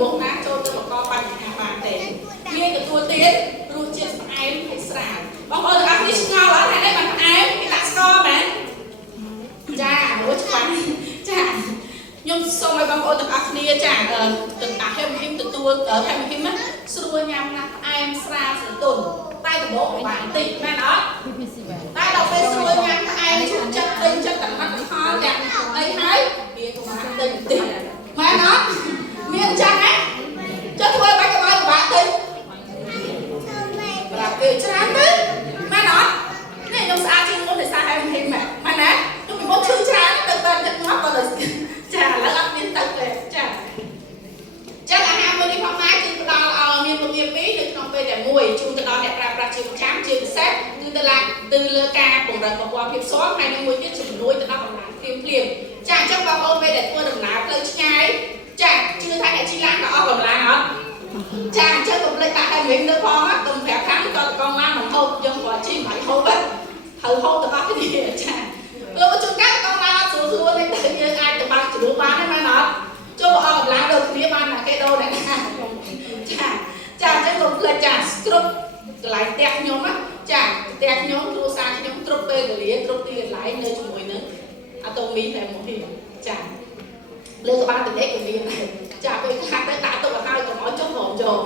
មុខណាចូលទៅបង្កបញ្ហាបានទេវាទទួលទៀតរសជាតិផ្អែមហើយស្រាលបងប្អូនទាំងអស់គ្នាឆ្ងល់អត់ហើយបានផ្អែមគេដាក់ស្ករមែនចាមួយច្បាស់ចាខ្ញុំសូមឲ្យបងប្អូនទាំងអស់គ្នាចាទឹកអាហេមហ៊ីមទទួលហេមហ៊ីមស្រួលញ៉ាំណាស់ផ្អែមស្រាលស្រទន់តែដំបូងពិបាកបន្តិចមែនអត់តែដល់ពេលស្រួលញ៉ាំផ្អែមជូរចិត្តពេញចិត្តតែមកខលយ៉ាងអីហើយវាពិបាកតិចបន្តិចមែនអត់មានចឹងណាចុះធ្វើបាច់ក្បាលពិបាកតិចប្រាប់គេច្រើនទៅមែនអត់នេះខ្ញុំស្អាតជាងមុនដោយសារហេមហ៊ីមមែនណាខ្ញុំពីមុនឈឺច្រើនទៅដល់ចិត្តងាប់ក៏ដល់ចាឥឡូវអត់មានទឹកទេចាចឹងអាហារមួយនេះផងដែរគឺផ្ដល់ឲ្យមានមុខងារពីរនៅក្នុងពេលតែមួយជូនទៅដល់អ្នកប្រើប្រាស់ជាប្រចាំជាពិសេសគឺទៅលើការពង្រឹងប្រព័ន្ធភាពស៊ាំហើយនឹងមួយទៀតជំនួយទៅដល់កម្លាំងភ្លាមចាអញ្ចឹងបងប្អូនពេលដែលធ្វើដំណើរផ្លូវឆ្ងាយចាជឿថាអ្នកជិះឡានក៏អស់កម្លាំងអត់ចាអញ្ចឹងកុំភ្លេចដាក់តែវិញទៅផងកុំប្រាប់ខាងតកងឡានមិនហូបយើងគាត់ជិះមិនហូបទេហើយហូបទាំងអស់គ្នាចាលោកជួនកាលកងឡានអត់ស្រួលខ្លួនទេតែយើងអាចទៅបើកជ្រុលបានទេមែនអត់ចូលអស់កម្លាំងដូចគ្នាបានតែគេដូរអ្នកណាចាអញ្ចឹងកុំភ្លេចចាគ្រប់កន្លែងផ្ទះខ្ញុំណាចាផ្ទះខ្ញុំគ្រួសារខ្ញុំគ្រប់ពេលវេលាគ្រប់ទីកន្លែងនៅជាមួយនឹងអាតូមីតែមួយនេះចាលើក្បាលតលេក៏មានដែរចាពេលខាត់ទៅដាក់ទុកឲ្យហើយកុំឲ្យចុះរំយក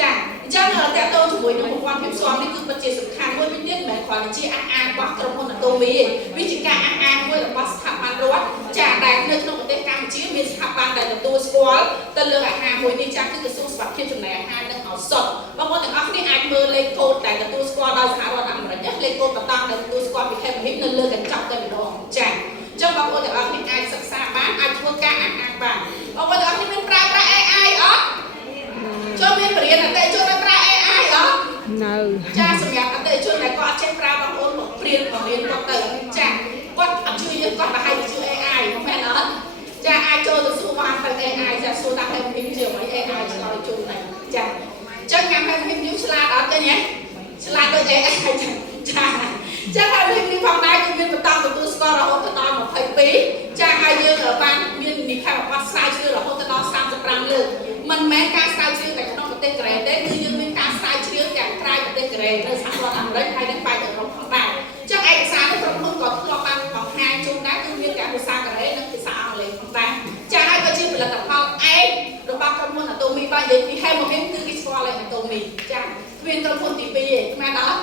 ចាអញ្ចឹងតើតើជាមួយនឹងប្រព័ន្ធភាពស៊ាំនេះគឺពិតជាសំខាន់មួយវិញទៀតមិនមែនគ្រាន់តែជាអះអាងរបស់ក្រុមហ៊ុនអាតូមីទេវាជាការអះអាងមួយរបស់ស្ថាប័នរដ្ឋចាដែលនៅក្នុងប្រទេសកម្ពុជាមានស្ថាប័នដែលទទួលស្គាល់ទៅលើអាហារមួយនេះចាគឺក្រសួងសុខភាពចំណីអាហារនិងឱសថបងប្អូនទាំងអស់គ្នាអាចមើលលេខកូដដែលទទួលស្គាល់ដោយសហរដ្ឋអាមេរិកលេខកូដបតង់ដែលទទួលស្គាល់ពីខេមហ៊ីមនៅលើកញ្ចក់តែម្ដងចាអញ្ចឹងបងប្អូនទាំងអស់គ្នាអាចសិក្សាបានអាចធ្វើការអះអាងបានបងប្អូនទាំងអស់គ្នាមានប្រើប្រាស់ AI អត់ចូលមានបរិញ្ញាបត្រអតិថិជនដែលប្រើ AI អត់នៅចាសម្រាប់អតិថិជនដែលគាត់អត់ចេះប្រើបងប្អូនមកព្រៀនគាត់ទៅចាគាត់អត់ជួយយើងគាត់ប្រហែលជាជួយ AI មែនអត់ចាអាចចូលទៅសួរបានទៅ AI ចាសួរថាហេមហ៊ីមជាអ្វី AI ឆ្លើយជូនទៅចាអញ្ចឹងញ៉ាំហេមហ៊ីមយើងឆ្លាតអត់ទេញ៉េឆ្លាតដូច AI ចាចឹងហើយនេះផងដែរគឺមានបន្តទទួលស្គាល់រហូតដល់22ចាហើយយើងបានមាននិកាយបတ်ស្រាវជ្រាវរហូតដល់35លើកមិនមែនការស្រាវជ្រាវតែក្នុងប្រទេសកូរ៉េទេគឺយើងមានការស្រាវជ្រាវទាំងក្រៅប្រទេសកូរ៉េនៅសហរដ្ឋអាមេរិកហើយនិងប៉ែកអឺរ៉ុបផងដែរចឹងឯកសារនេះក្រុមហ៊ុនក៏ធ្លាប់បានបង្ហាញជូនដែរគឺមានទាំងភាសាកូរ៉េនិងភាសាអង់គ្លេសផងដែរចាហើយក៏ជាផលិតផលឯករបស់ក្រុមហ៊ុនអាតូមីបាទនិយាយពីហេមហ៊ីមគឺគេស្គាល់ហើយអាតូមីចាគ្មានក្រុមហ៊ុនទី2ទេមែនអត់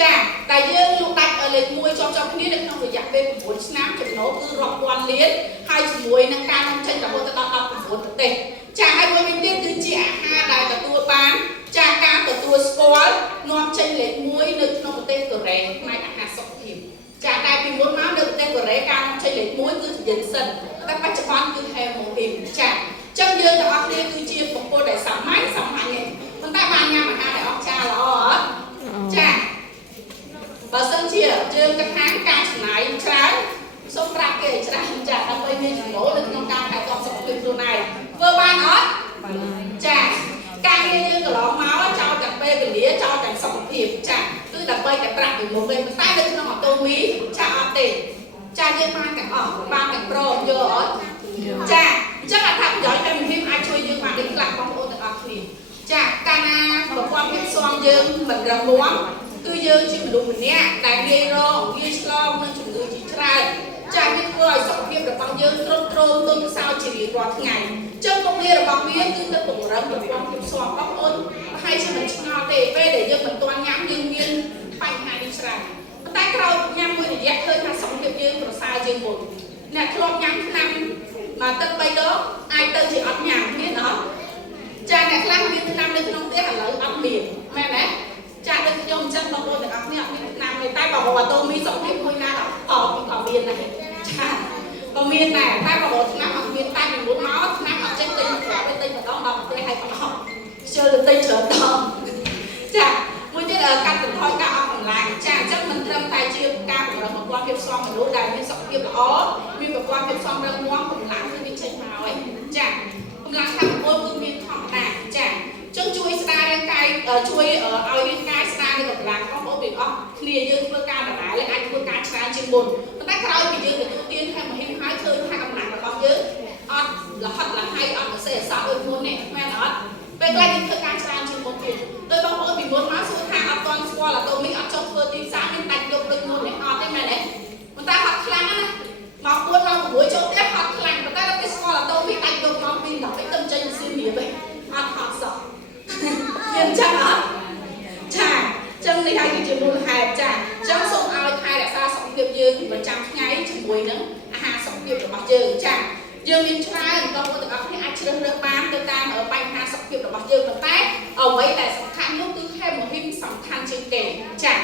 ចាតែយើងលក់ដាច់លេខ1ជាប់គ្នានៅក្នុងរយៈពេល9ឆ្នាំចំណូលគឺរាប់ពាន់លានហើយជាមួយនឹងការនាំចេញរហូតដល់19ប្រទេសចាហើយមួយវិញទៀតគឺជាអាហារដែលទទួលបានចាការទទួលស្គាល់នាំចេញលេខ1នៅក្នុងប្រទេសកូរ៉េផ្នែកអាហារសុខភាពចាតែពីមុនមកនៅប្រទេសកូរ៉េការនាំចេញលេខ1គឺជាយិនសិនតែបច្ចុប្បន្នគឺហេមហ៊ីមចាអញ្ចឹងយើងទាំងអស់គ្នាគឺជាបុគ្គលដែលសាមញ្ញទេប៉ុន្តែបានញ៉ាំអាហារដែលអស្ចារ្យល្អអត់ចាបើសិនជាយើងគិតថាការចំណាយច្រើនសូមប្រាប់គេច្រើនចាដើម្បីមានចំណូលនៅក្នុងការថែទាំសុខភាពខ្លួនឯងធ្វើបានអត់ចាការងារយើងកន្លងមកចោលទាំងពេលវេលាចោលទាំងសុខភាពចាគឺដើម្បីតែប្រាក់ពីមុខវិញតែនៅក្នុងអាតូមីចាអត់ទេចាយើងបានទាំងអស់បានទាំងប្រមយកអត់ចាអញ្ចឹងអត្ថប្រយោជន៍តែមានអាចជួយយើងបានដូចខ្លះបងប្អូនទាំងអស់គ្នាចាកាលណាប្រព័ន្ធភាពស៊ាំយើងមិនរឹងមាំគឺយើងជាមនុស្សម្នាក់ដែលងាយរងងាយឆ្លងនឹងជំងឺជាច្រើនចាវាធ្វើឲ្យសុខភាពរបស់យើងទ្រុឌទ្រោមទន់ខ្សោយជារៀងរាល់ថ្ងៃអញ្ចឹងមុខងាររបស់វាគឺទៅពង្រឹងប្រព័ន្ធភាពស៊ាំបងប្អូនប្រហែលជាមិនឆ្ងល់ទេពេលដែលយើងមិនទាន់ញ៉ាំយើងមានបញ្ហានេះច្រើនប៉ុន្តែក្រោយញ៉ាំមួយរយៈឃើញថាសុខភាពយើងប្រសើរជាងមុនអ្នកធ្លាប់ញ៉ាំឆ្នាំមកទឹក3ដងអាចទៅជាអត់ញ៉ាំមានអត់ចាអ្នកខ្លះមានឆ្នាំនៅក្នុងផ្ទះឥឡូវអត់មានមែនទេចាដូចខ្ញុំអញ្ចឹងបងប្អូនទាំងអស់គ្នាអត់មានឆ្នាំទេតែបងប្អូនអាតូមីសុខភាពមួយណាក៏មានដែរចាក៏មានដែរតែបងប្អូនឆ្នាំអត់មានតែពីមុនមកឆ្នាំអត់ចេះទិញប្រាប់ទិញម្ដងដល់ប្រទេសឲ្យអស់ជឿទៅទិញច្រើនដងចាមួយទៀតកាត់បន្ថយការអស់កម្លាំងចាអញ្ចឹងមិនត្រឹមតែជាការពង្រឹងប្រព័ន្ធភាពស៊ាំមនុស្សដែលមានសុខភាពល្អមានប្រព័ន្ធភាពស៊ាំរឹងមាំកម្លាំងគឺវាចេញមកហើយចាកម្លាំងថាមពលគឺមានធម្មតាចាចឹងជួយស្ដាររាងកាយជួយឲ្យរាងកាយស្ដារនៅកម្លាំងបងប្អូនទាំងអស់គ្នាយើងធ្វើការដដែលអាចធ្វើការច្រើនជាងមុនប៉ុន្តែក្រោយពីយើងទទួលទានហេមហ៊ីមហើយឃើញថាកម្លាំងរបស់យើងអត់ là hot là hay ở sẽ sao được muốn này mẹ nói về cái những cáiการច្រើនជាងមុនទៀតដោយបងប្អូនពីមុនមកសួរថាអត់ទាន់ស្គាល់អាតូមីអត់ចង់ធ្វើទីផ្សារមានដាច់យកដូចមុននេះអត់ទេមែនទេប៉ុន្តែហត់ខ្លាំងណាស់មក4មក6ចូលទៀតហត់ខ្លាំងប៉ុន្តែដល់ពេលស្គាល់អាតូមីដាច់យកមកពី10ទៅចេញស៊ីមៀបឯងអត់ហត់សោះមានចឹងអត់ចាចឹងនេះហើយគឺជាមូលហេតុចាចឹងសូមឲ្យថែរក្សាសុខភាពយើងប្រចាំថ្ងៃជាមួយនឹងអាហារសុខភាពរបស់យើងចាយើងមានច្រើនបងប្អូនទាំងអស់គ្នាអាចជ្រើសរើសបានទៅតាមបញ្ហាសុខភាពរបស់យើងប៉ុន្តែអ្វីដែលសំខាន់នោះគឺហេម៉ូហ៊ីមសំខាន់ជាងគេចា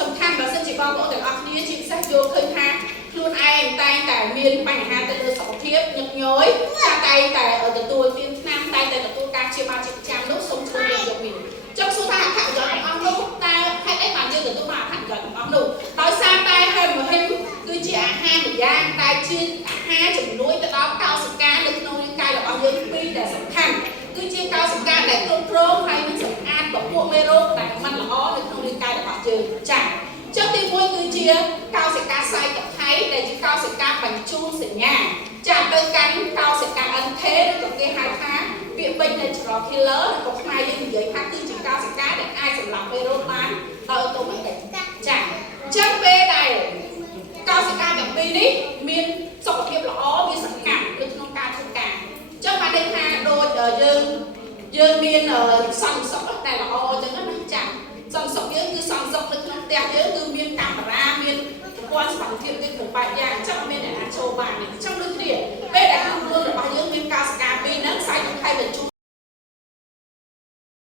សំខាន់បើសិនជាបងប្អូនទាំងអស់គ្នាជាពិសេសយល់ឃើញថាខ្លួនឯងតែងតែមានបញ្ហាទៅលើសុខភាពញឹកញយចាតែងតែទទួលទានថ្នាំតែងតែទទួលការព្យាបាលជាប្រចាំនោះសូមជួយយកវិញចង់សួរថាអត្ថប្រយោជន៍ទាំងអស់នោះតើហេតុអីបានយើងទទួលបានអត្ថប្រយោជន៍ទាំងអស់នោះដោយសារតែហេម៉ូហ៊ីមគឺជាអាហារមួយយ៉ាងដែលជាអាហារជំនួយទៅដល់កោសិកានៅក្នុងរាងកាយរបស់យើងពីរដែលសំខាន់គឺជាកោសិកាដែលគ្រប់គ្រងហើយនឹងសម្អាតពពួកមេរោគដែលមិនល្អនៅក្នុងរាងកាយរបស់យើងចា៎ចុះទី1គឺជាកោសិកាសៃតថៃដែលជាកោសិកាបញ្ជូនសញ្ញាចា៎ទៅកាន់កោសិកា NK ឬក៏គេហៅថាពាក្យពេចន៍ natural killer ឬក៏ខ្មែរយើងនិយាយថាគឺជាកោសិកាដែលអាចសម្លាប់មេរោគបានដោយអូតូម៉ាទិកចា៎អញ្ចឹងពេលដែលកោសិកាទាំងពីរនេះមានសុខភាពល្អវាសកម្មនៅក្នុងការធ្វើការអញ្ចឹងបានន័យថាដូចយើងមានសន្តិសុខដែលល្អអញ្ចឹងណាចា៎សន្តិសុខយើងគឺសន្តិសុខនៅក្នុងផ្ទះយើងគឺមានកាមេរ៉ាមានប្រព័ន្ធសុវត្ថិភាពយើងគ្រប់បែបយ៉ាងអញ្ចឹងមានអ្នកណាចូលបានអញ្ចឹងដូចគ្នាពេលដែលខ្លួនរបស់យើងមានកោសិកាពីរហ្នឹងខ្សែទឹកខៃបញ្ជូន